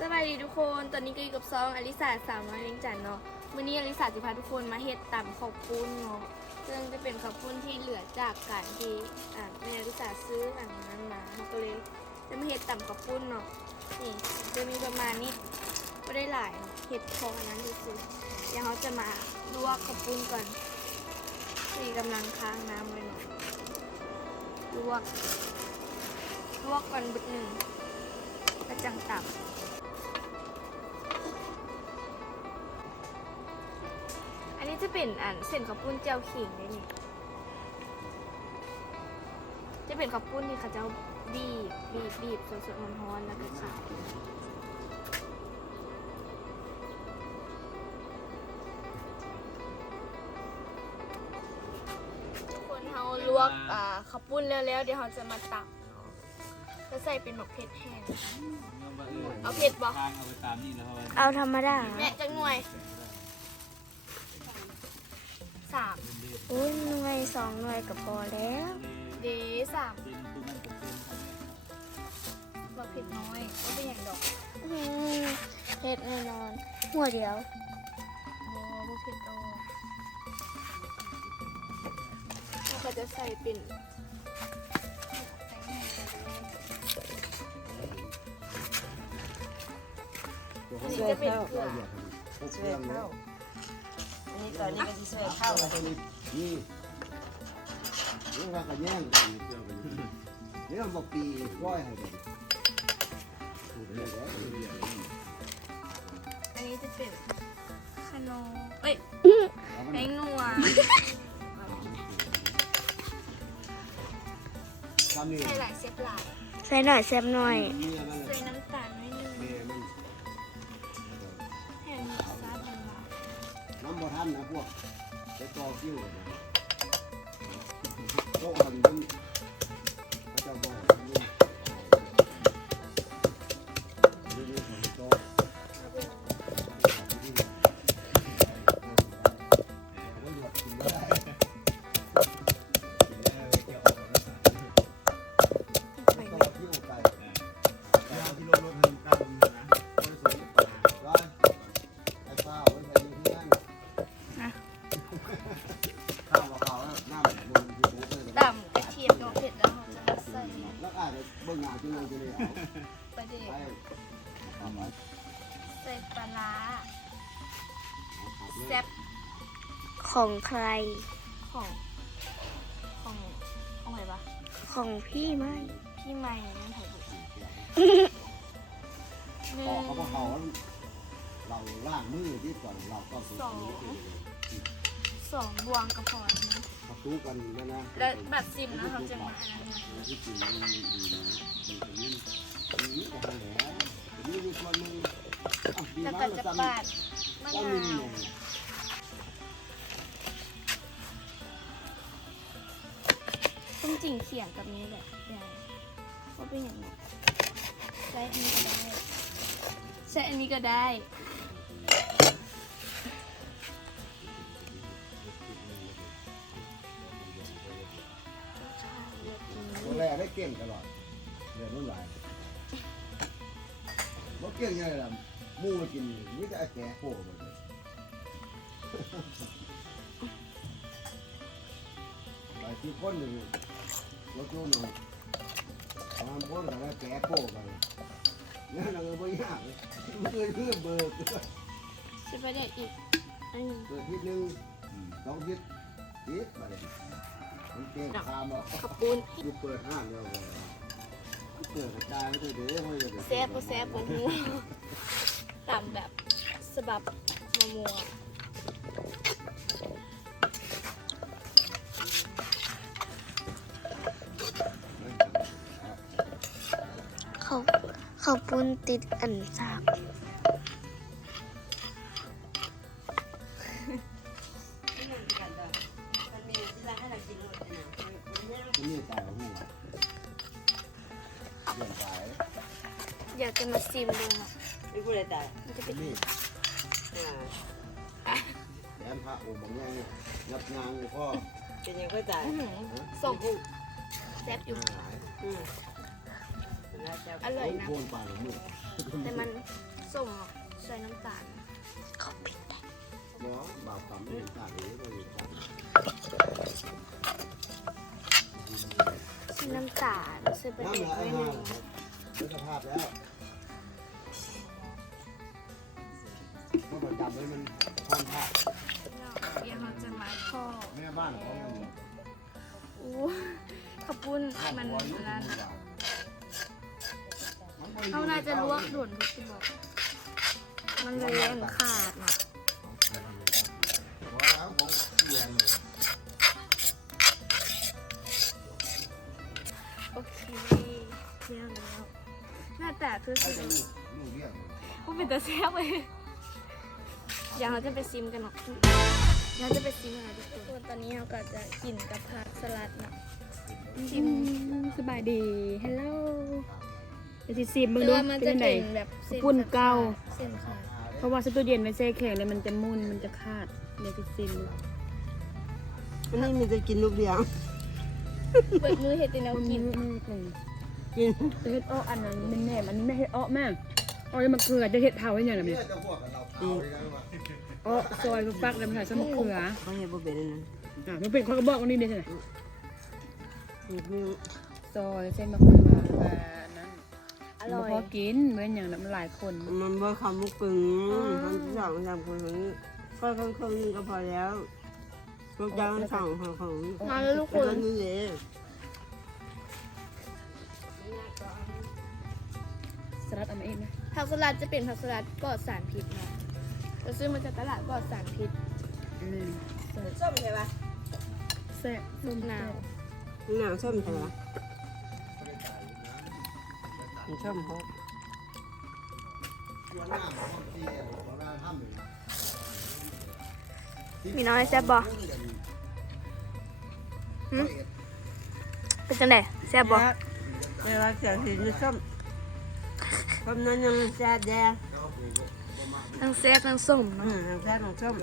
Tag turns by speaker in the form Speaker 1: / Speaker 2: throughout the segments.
Speaker 1: สบายดีทุกคน ตอนนี้ก็อยู่กับซองอลิสาสาวน้อยเลี้ยงจันเนาะวันนี้อลิสาจะพาทุกคนมาเฮ็ดตำข้าวปุ้นเนาะ ซึ่งจะเป็นข้าวปุ้นที่เหลือจากการที่อ่าแม่อลิสาซื้อหลังนั้นมาก็เลยจะมาเฮ็ดตำข้าวปุ้นเนาะ นี่จะมีประมาณนี้ไม่ได้หลายเนาะเฮ็ดพออันนั้นซื้อๆเดี๋ยวเขาจะมาลวกข้าวปุ้นก่อนนี่กำลังค้างน้ำไว้เนาะลวกลวกก่อนบึดหนึ่งกระจังตับ จะเป็นอันเส้นข้าวปุ้นเจียวขิงเลยนี่ จะเป็นข้าวปุ้นที่เขาจะเอาบีบบีบบีบสดๆร้อนๆแล้วก็ขายทุกคนเขาลวกอ่าข้าวปุ้นแล้วแล้วๆเดี๋ยวเขาจะมาตักแล้วใส่เป็นหมกเผ็ดแห้ง เอาเผ็ดบ่
Speaker 2: ทางเอาไปตามนี่แล้วเอา
Speaker 3: เอาธรรมดา
Speaker 1: แม่จังหน่วย สาม
Speaker 3: อุ้ยหน่วยสองหน่วยก็พอแล้ว
Speaker 1: เดสาม
Speaker 2: เป็นตุ้มมันเป็นตุ้มครับ
Speaker 1: หมกเผ็ดน้อยก็เป็นอย่างดอก
Speaker 3: อืมเฮ็ดแน่นอนหัวเดียว
Speaker 1: โอ้หมกเผ็ดโตแล้วก็จะใส่เป็นอันนี้จะเป็นเกลือ
Speaker 4: ช่วยเข้าอั นนี้ตอนนี้ก็จะช่วยเข้าแล้ว
Speaker 5: นี่นี่ว่ากันแย่งนี่เราบอกปีร้อยให้กัน
Speaker 1: อันนี้จะเป็นขนมเอ้ยแป้งนัว
Speaker 5: ทำนี่
Speaker 1: ใส่หลายเซฟหลาย
Speaker 3: ใส่หน่อยแซ่บหน่อย
Speaker 5: เมียมัน
Speaker 1: ใส่น้ำ น้ำ
Speaker 5: บ่ทันนะพวกไปต่อคิวโต๊ะหันเป็นพระเจ้าบ่นี่นี่
Speaker 1: จะ
Speaker 5: เบิ่งหน้าจังเลยจะเลยเอา
Speaker 1: ประเดี๋ยว
Speaker 5: ไปทำไว้
Speaker 1: ใส่ปลาร้าแซ่บ
Speaker 3: ของใคร
Speaker 1: ของ ของของไหนปะ
Speaker 3: ของพี่ไหม
Speaker 1: พี่ใหม่นั่นไทยบุกห
Speaker 5: พ
Speaker 1: นึ่
Speaker 5: องเขาบอกเขาเราล่างมือที่ก่อนเราก็สุด
Speaker 1: สองบวงกระพอนนะ
Speaker 5: ประตูกันนะนะ
Speaker 1: แล้วแบบซิมนะครับจะมาอันนั้นนะ
Speaker 5: ที่จริงมันมีดีนะมีตรงนี้มีก็แหละมีมีคนนึง
Speaker 1: แล้วก็จะปาดมะ
Speaker 5: ก็
Speaker 1: นา
Speaker 5: มี
Speaker 1: วต้องจริงเขียงกับนี้แหละอย่างว่าเป็นอย่างนี้ใช้อันนี้ก็ได้ใช้อันนี้ก็ได้
Speaker 5: เก่งตลอดเรียนรุ่นหลายบ่เก่งยังไงล่ะมู่มากินนี่จะไอ้แก่โผล่ไปเลยหลายที่คนหนึ่งรถตู้หนึ่งบางคนก็ได้แก่โผล่ไปเนี่ยเราก็ไม่ยากเลยมันเคยเพื่อเบิก
Speaker 1: ใช่ประเดี๋ยวอีกอันนี้
Speaker 5: เปิดทิศหนึ่งสองทิศทิศมาเลย มันเก่งคามอะ
Speaker 1: ขับปูน
Speaker 5: อยู่เปิดห้างเดียวเลยเปิดกระจายไม่ได้เด้อไม่ได้
Speaker 1: แซ่บก็แซ่บผมหูต่ำแบบสบับมะม่วง
Speaker 3: เขาเขาปุ้นติดอันสาม
Speaker 1: จะมาซิมดูอะ
Speaker 4: ไม่พูดอะไรตาย
Speaker 1: มันจะเป็น
Speaker 5: นี่
Speaker 4: อ่า
Speaker 5: แอนพระองค์บางอย่างยับยางพ่อ
Speaker 4: เป็นยังก็ตาย
Speaker 1: อื้อหือส่งแซ่บอยู่
Speaker 5: หาย
Speaker 4: อืมแล้วจะ
Speaker 1: อร่อยนะ
Speaker 5: โคนป่าหรือมือ
Speaker 1: แต่มันส้มเนาะใส่น้ำตาล
Speaker 3: เขาปิดได้
Speaker 5: บ่บาปกรรมไม่เห็นขาดเลยไม่เห็นขาด
Speaker 1: ใส่น้ำตาลใส่ปลา
Speaker 5: น้ำ
Speaker 1: เด็
Speaker 5: เห
Speaker 1: ก
Speaker 5: ลือ
Speaker 1: ไว้
Speaker 5: ไอ้
Speaker 1: ห
Speaker 5: ห่า
Speaker 1: นึ่ง
Speaker 5: ดูสภาพแล้ว เมื่อประจำเลยมันค่อนข้าง
Speaker 1: เนาะเดี๋ยวเราจะมาทอด
Speaker 5: แม่บ้านเขาอย่างนี้
Speaker 1: อู้ขอบคุณมันร้านเขาน่าจะลวกด่วนทุกที่บอก มันเลยแอนขาดเนาะ
Speaker 5: แล้วของเสียเลย
Speaker 1: โอเคเที่ยงแล้วหน้าตาคือ
Speaker 5: ถ้า
Speaker 1: สิ
Speaker 5: จะลูกลูกเรียก
Speaker 1: ผู้เป็นตาแซ่บเลย เดี๋ยวเราจะไปซิมกันเนาะเดี๋ยวเราจะไปซิมกันนะทุกคนตอนนี้เราก็จะกินกับผักสลัดเนาะชิม
Speaker 6: สบายดีฮัลโหลเดี๋ยวสิซีมเบิ่ง
Speaker 1: เรือ
Speaker 6: ดู
Speaker 1: มัน
Speaker 6: เป็
Speaker 1: จะ
Speaker 6: นไง
Speaker 1: เป็นแบบส้
Speaker 6: ปุ่นเก่า
Speaker 1: เส้นขาด
Speaker 6: เพราะว่าสตูเย็นไว้แช่แข็งเลยมันจะมุนมันจะขาดเดี๋ยวสิซีมดู
Speaker 4: อันนี้มีจะกินลูกเดียว
Speaker 1: เปิดมือเห็ดแติแนว
Speaker 6: มัน
Speaker 1: กิ
Speaker 6: มี
Speaker 1: น
Speaker 6: มือหนึ่ง
Speaker 4: กิน
Speaker 6: จะเฮ็ดอ้ออันนั้นมันแหนมอันนี้ไม่เฮ็ดอ้อแม่อ้อจะมาเกลือจะเฮ็ดเผาให้หยังน่ะ
Speaker 5: เนี่
Speaker 6: แม่
Speaker 5: ยจะพว กกับเราเผาเลยนะว่า
Speaker 6: อ้อซอยฟักแล้วมันใส่สมะเขือ
Speaker 4: เขาเห็นบ่เป็นอันนั้น
Speaker 6: อะมันเป็นข้อกระบอกอันนี้เด้ใช่ไหม
Speaker 4: นี่
Speaker 6: ซอยเส้นมะเขือแบบนั้น
Speaker 1: อร่อย
Speaker 6: บ่พอกินเว้นอย่างนั้นมันหลายคน
Speaker 4: มันบ่คำมุกปึงคนที่สองสามคนของนี้ก็ครึ่งครึ่งก็พอแล้วพวกเจ้าสองของของ
Speaker 1: มาแล้วทุกค
Speaker 4: คน
Speaker 1: น
Speaker 4: นี้เลย
Speaker 6: สลัดเอามาเองนะ
Speaker 1: ผักสลัดจะเป็นผักสลัดปลอดสารพิษเนาะ เราซื้อมาจากตลาดปลอดสารพิษ
Speaker 6: อืมใส่
Speaker 4: ส้มใช่ปะ
Speaker 6: แซ่บ
Speaker 1: ลมหนาว
Speaker 4: หนาวส้มใช่ปะส้มหก
Speaker 5: ตัวหน้าของเสียของเราทำเลยนะ
Speaker 1: มีน้อยแซ่บบ่เป็นจังไดแซ่บบ่
Speaker 4: เวลาเสียสีนี่ส้มส้มนั้นยังแซ่บแด่
Speaker 1: ทั้งแซ่บทั้งส้ม
Speaker 4: อื
Speaker 1: เนาะ
Speaker 4: มแซ่บของส้ม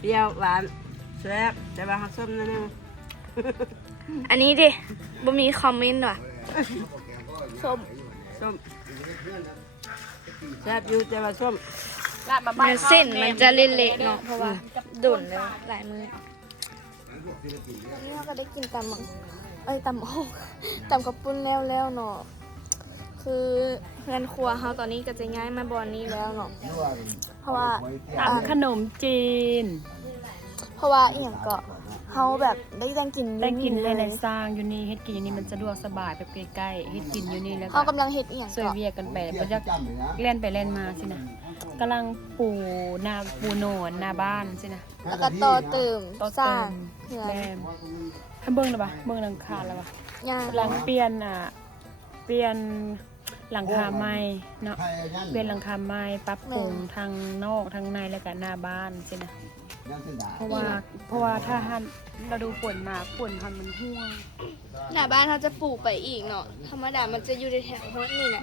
Speaker 4: เปรี้ยวหวานแซ่บแต่ว่าส้มนั่นนึง
Speaker 1: อันนี้ดิบ่มีคอมเมนต์ว่ะส้ม
Speaker 4: ส้มแซ่บอยู่แต่ว่าส้ม
Speaker 1: เนื้อเส้นมันจะเละๆเนาะเพราะว่าดุ่นเลยหลายมือวันนี้เราก็ได้กินตำหมังเอ้ยตำอ้อกตำกระปุ้นแล้วแล้วเนาะ คือเพื่อนครัวเขาตอนนี้ก็จะย้ายมาบอนนี้แล้วเนาะ เพราะว่า
Speaker 6: ตำขนมจีน
Speaker 1: เพราะว่าอีหยังก็เขาแบบได้ตั้งกินอยู่
Speaker 6: ได้กิน
Speaker 1: เล
Speaker 6: ใน
Speaker 1: ย
Speaker 6: ในสร้างอยู่นี่เฮ็ดกินอยู่นี่มันสะดวกสบายแบบใกล้ๆเฮ็ดกินอยู่นี่แล้ว
Speaker 1: เขา
Speaker 6: ก็
Speaker 1: กำลังเฮ็ดอีหยัง
Speaker 6: ช่วย
Speaker 1: ก็
Speaker 6: เวียกันไปบ่จะเล่นไปเล่นมาสินะกำลังปูนาปูโหนนหน้าบ้านสินะ
Speaker 1: แล้วก็ต่อเติม
Speaker 6: ต่อ
Speaker 1: สร้า
Speaker 6: เติ
Speaker 1: ง
Speaker 6: ม
Speaker 1: เพื่อ
Speaker 6: แม่นถ้าเบิ่งแล้วปะเบิ่งหลังคาแล้วปะ
Speaker 1: ย่าง
Speaker 6: กำลังเปลี่ยนอะเปลี่ยน หลังคาใหม่เนาะเปลี่ยนหลังคาใหม่ปรับปรุงทางนอกทางในแล้วก็หน้าบ้านสินะเพราะว่าเพราะว่าถ้าหันเราดูฝนมาฝนพันมันห่วง
Speaker 1: หน้าบ้านเขาจะปลูกไปอีกเนาะธรรมดามันจะอยู่ในแถวโฮสนี่แหละ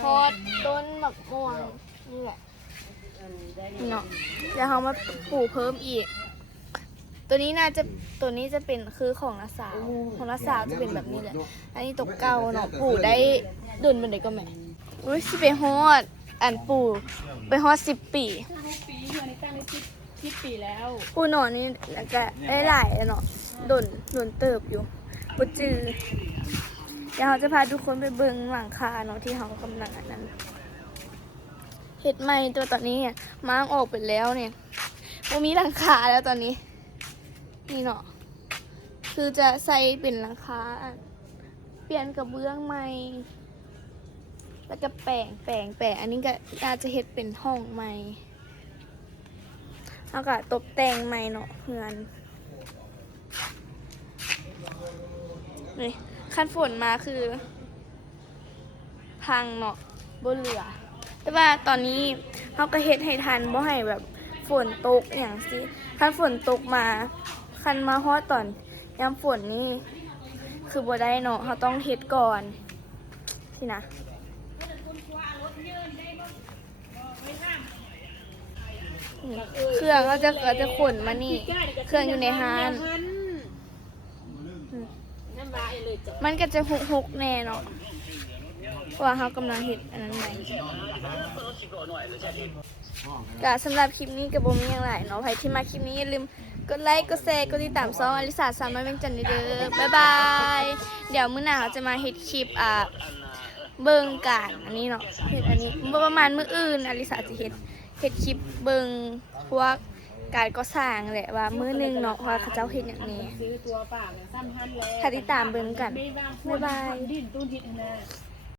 Speaker 1: พอดต้นมะม่วงนี่แหละเนาะแล้วเขามาปลูกเพิ่มอีก ตัวนี้น่าจะตัวนี้จะเป็นคือของนาสาวของนาสาวจะเป็นแบบนี้แหละอันนี้ตกเก่าเนาะปลูกได้ดุนเป็นเด็กก็แม่อุ้ยสิไปฮอดอันปลูกไปฮอดสิบปี
Speaker 6: ปีเดือนนี้ตั้งได้สิบสิบปีแล้ว
Speaker 1: ปูหนอนนี่แล้วก็ได้หลายแล้วเนาะดนดนเติบอยู่ปุจือเดี๋ยวเราจะพาทุกคนไปเบิ่งหลังคาเนาะที่เขากำลังอันนั้นเห็ดใหม่ตัวตอนนี้เนี่ยม้างออกไปแล้วเนี่ยมันมีหลังคาแล้วตอนนี้ นี่เนาะคือจะใส่เป็นหลังคาเปลี่ยนกระเบื้องใหม่แล้วก็แปลงแปลงแปลงอันนี้ก็อาจจะเฮ็ดเป็นห้องใหม่แล้วก็ตกแต่งใหม่เนาะเพื่อนนี่ขั้นฝนมาคือ พังเนาะบนเหลือ แต่ว่าตอนนี้เขาก็เฮ็ดให้ทันบ่ให้แบบฝนตกอย่างสิขั้นฝนตกมา คันมาฮอดตอนยามฝนนี่คือบ่ได้เนาะเขาต้องเฮ็ดก่อนที่นะเครื่องก็จะก็จะขนมานี่ เครื่องอยู่ในฮานมันก็จะหกหกแน่เนาะว่าเขากำลังเห็ดอันนั้นใหมก็สำหรับคลิปนี้กับโบมีอย่างไรเนาะใครที่มาคลิปนี้อย่าลืม กดไลค์ กดแชร์ กดติดตามซองอลิสาสามน้อยเวียงจันทร์เด้อบ๊ายบาย เดี๋ยวมื้อหน้าเราจะมาเห็ดคลิปอ่าเบิ่งการอันนี้เนาะเห็ดอันนี้ประมาณมื้ออื่นอลิสาจะเห็ดเห็ดคลิปเบิ่งพวกการก่อสร้างแหละว่ามื้อหนึงเนาะว่าเขาเจ้าเฮ็ดอย่างนี้
Speaker 6: ซื้อตัวปากซ้ำหันแล้ว
Speaker 1: ถ้าติดตามเบิ่งกัน
Speaker 6: ไม่บาง
Speaker 1: บ๊ายบาย
Speaker 6: ดิ้นตู้ดินนะ